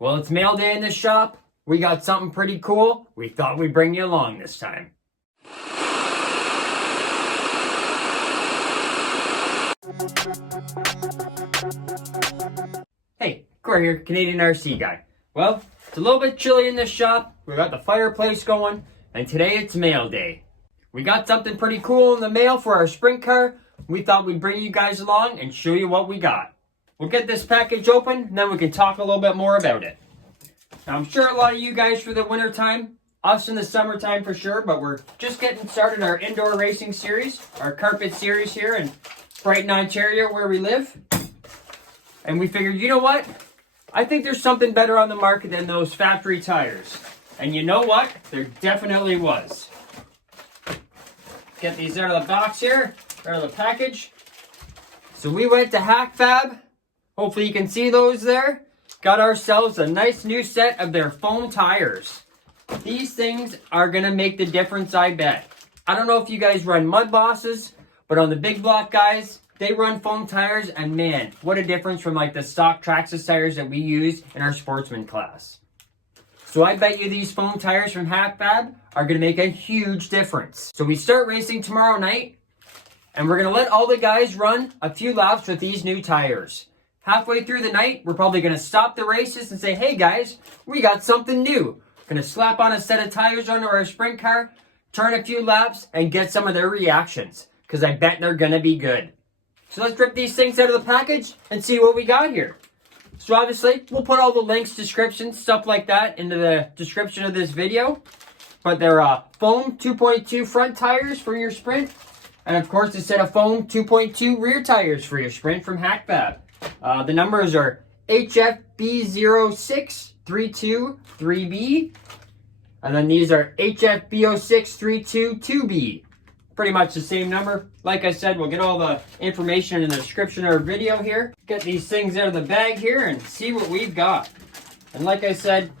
Well, it's mail day in the shop. We got something pretty cool. We thought we'd bring you along this time. Hey, Corey here, Canadian RC guy. Well, it's a little bit chilly in this shop. We got the fireplace going, and today it's mail day. We got something pretty cool in the mail for our sprint car. We thought we'd bring you guys along and show you what we got. We'll get this package open, and then we can talk a little bit more about it. Now, I'm sure a lot of you guys for the winter time, us in the summertime for sure, but we're just getting started our indoor racing series, our carpet series here in Brighton, Ontario, where we live. And we figured, you know what? I think there's something better on the market than those factory tires. And you know what? There definitely was. Get these out of the box here, out of the package. So we went to HackFab. Hopefully you can see those there. Got ourselves a nice new set of their foam tires. These things are going to make the difference, I bet. I don't know if you guys run mud bosses, but on the big block guys, they run foam tires, and man, what a difference from like the stock Traxxas tires that we use in our sportsman class. So I bet you these foam tires from HackFab are going to make a huge difference. So we start racing tomorrow night, and we're going to let all the guys run a few laps with these new tires. Halfway through the night, we're probably going to stop the races and say, hey guys, we got something new. Going to slap on a set of tires onto our sprint car, turn a few laps, and get some of their reactions, because I bet they're going to be good. So let's rip these things out of the package and see what we got here. So obviously, we'll put all the links, descriptions, stuff like that into the description of this video. But they're foam 2.2 front tires for your sprint. And of course, a set of foam 2.2 rear tires for your sprint from HackFab. The numbers are HFB06323B. And then these are HFB06322B. Pretty much the same number. Like I said, we'll get all the information in the description of our video here. Get these things out of the bag here and see what we've got. And like I said,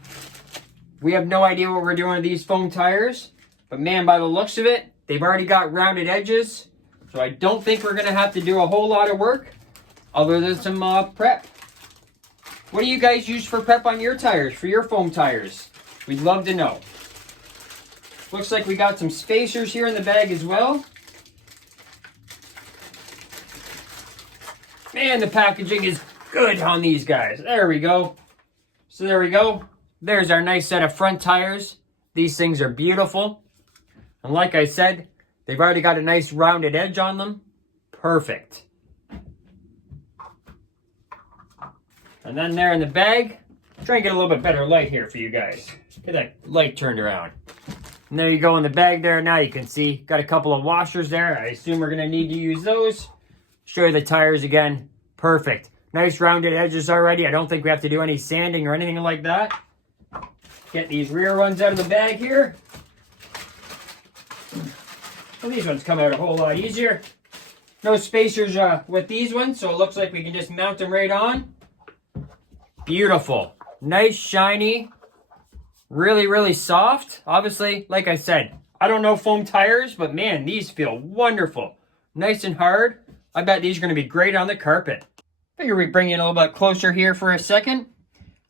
we have no idea what we're doing with these foam tires. But man, by the looks of it, they've already got rounded edges. So I don't think we're going to have to do a whole lot of work other than some prep. What do you guys use for prep on your tires, for your foam tires? We'd love to know. Looks like we got some spacers here in the bag as well. Man, the packaging is good on these guys. There we go. So there we go. There's our nice set of front tires. These things are beautiful. And like I said, they've already got a nice rounded edge on them. Perfect. And then there in the bag, try and get a little bit better light here for you guys. Get that light turned around. And there you go in the bag there. Now you can see, got a couple of washers there. I assume we're going to need to use those. Show you the tires again. Perfect. Nice rounded edges already. I don't think we have to do any sanding or anything like that. Get these rear ones out of the bag here. Well, these ones come out a whole lot easier. No spacers with these ones, so it looks like we can just mount them right on. Beautiful. Nice, shiny. Really, really soft. Obviously, like I said, I don't know foam tires, but man, these feel wonderful. Nice and hard. I bet these are going to be great on the carpet. Figure we bring you a little bit closer here for a second.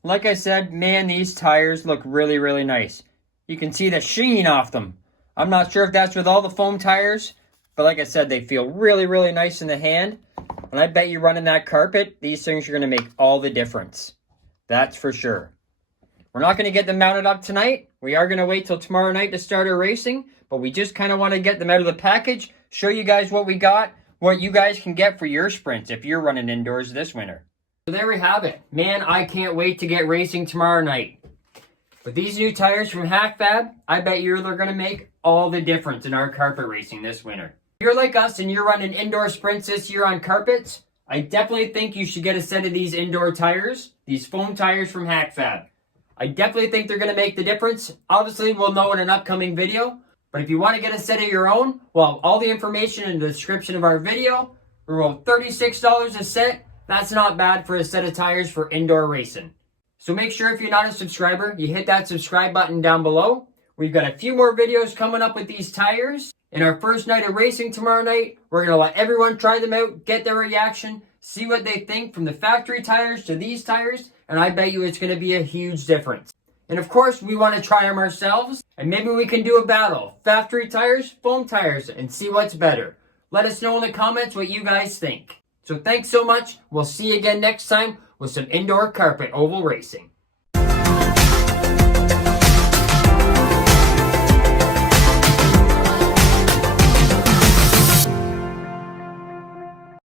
Like I said, man, these tires look really, really nice. You can see the sheen off them. I'm not sure if that's with all the foam tires, but like I said, they feel really, really nice in the hand. And I bet you running that carpet, these things are going to make all the difference. That's for sure. We're not going to get them mounted up tonight. We are going to wait till tomorrow night to start our racing, but we just kind of want to get them out of the package, show you guys what we got, what you guys can get for your sprints if you're running indoors this winter. So there we have it. Man, I can't wait to get racing tomorrow night. With these new tires from HackFab, I bet they're going to make all the difference in our carpet racing this winter. If you're like us and you're running indoor sprints this year on carpets, I definitely think you should get a set of these indoor tires, these foam tires from HackFab. I definitely think they're going to make the difference. Obviously, we'll know in an upcoming video. But if you want to get a set of your own, well, all the information in the description of our video. We're about $36 a set. That's not bad for a set of tires for indoor racing. So make sure if you're not a subscriber, you hit that subscribe button down below. We've got a few more videos coming up with these tires. In our first night of racing tomorrow night, we're going to let everyone try them out, get their reaction, see what they think from the factory tires to these tires, and I bet you it's going to be a huge difference. And of course, we want to try them ourselves, and maybe we can do a battle. Factory tires, foam tires, and see what's better. Let us know in the comments what you guys think. So thanks so much. We'll see you again next time with some indoor carpet oval racing.